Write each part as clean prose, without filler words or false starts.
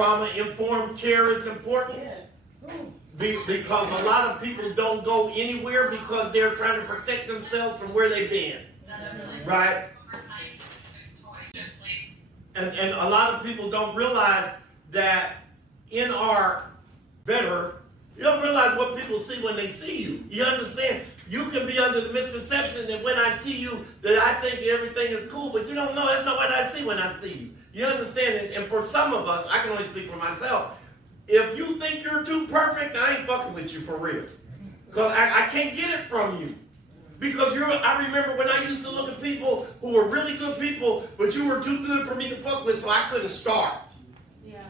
Trauma-informed care is important. Yes. Because a lot of people don't go anywhere because they're trying to protect themselves from where they've been. Right? And a lot of people don't realize that in our you don't realize what people see when they see you. You understand? You can be under the misconception that when I see you, that I think everything is cool, but you don't know that's not what I see when I see you. You understand it? And for some of us, I can only speak for myself, if you think you're too perfect, I ain't fucking with you for real. Because I can't get it from you. Because I remember when I used to look at people who were really good people, but you were too good for me to fuck with, so I couldn't start. Yeah,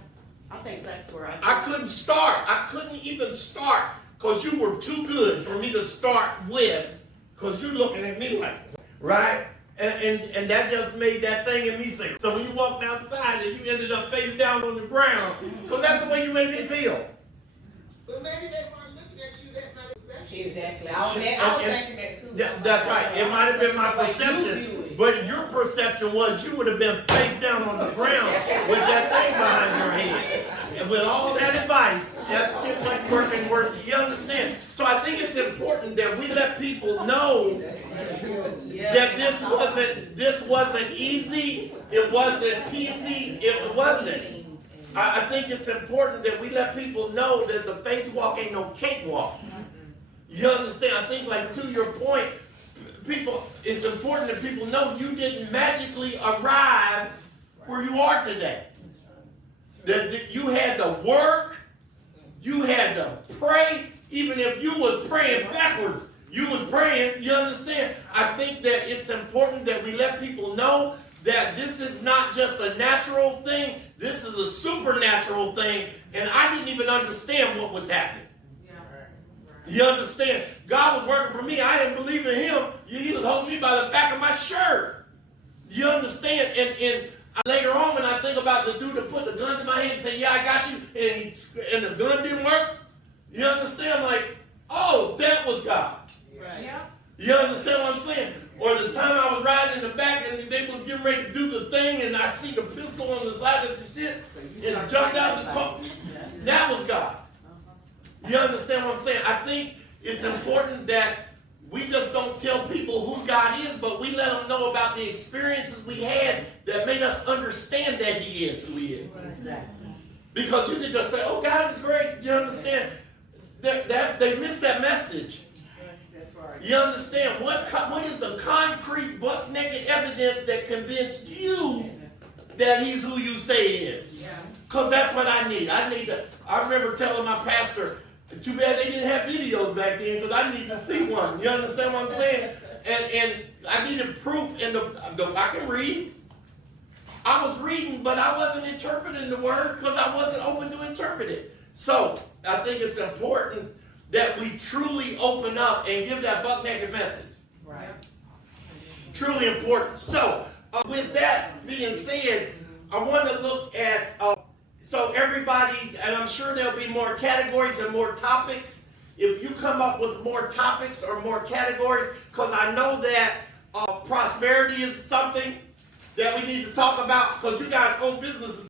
I think that's where I couldn't start. I couldn't even start because you were too good for me to start with, because you're looking at me like, right? And that just made that thing in me say. So when you walked outside and you ended up face down on the ground, because that's the way you made me feel. But maybe they weren't looking at you that night. Exactly. I was thinking that too. Yeah, that's right. It might have been my perception, but your perception was you would have been face down on the ground with that thing behind your head. And with all that advice, that shit wasn't working. You understand? So I think it's important that we let people know that this wasn't easy, it wasn't peasy, it wasn't. I think it's important that we let people know that the faith walk ain't no cakewalk. You understand? I think, like, to your point, it's important that people know you didn't magically arrive where you are today. That you had to work, you had to pray, even if you was praying backwards, you was praying, you understand? I think that it's important that we let people know that this is not just a natural thing, this is a supernatural thing, and I didn't even understand what was happening. You understand? God was working for me. I didn't believe in him. He was holding me by the back of my shirt. You understand? And later on, when I think about the dude that put the gun to my head and said, yeah, I got you, and the gun didn't work, you understand? Like, oh, that was God. Right. Yeah. You understand what I'm saying? Or the time I was riding in the back and they was getting ready to do the thing and I see the pistol on the side of the shit and jumped out the car. That was God. You understand what I'm saying? I think it's important that we just don't tell people who God is, but we let them know about the experiences we had that made us understand that he is who he is. Exactly. Because you can just say, oh, God is great. You understand? They missed that message. That's right. You understand? What is the concrete, butt-naked evidence that convinced you that he's who you say he is? Because that's what I need. I remember telling my pastor, too bad they didn't have videos back then because I need to see one. You understand what I'm saying? And I needed proof I can read. I was reading, but I wasn't interpreting the word because I wasn't open to interpret it. So I think it's important that we truly open up and give that buck-naked message. Right. Truly important. So with that being said, I want to look at... So everybody, and I'm sure there'll be more categories and more topics. If you come up with more topics or more categories, because I know that prosperity is something that we need to talk about, because you guys own businesses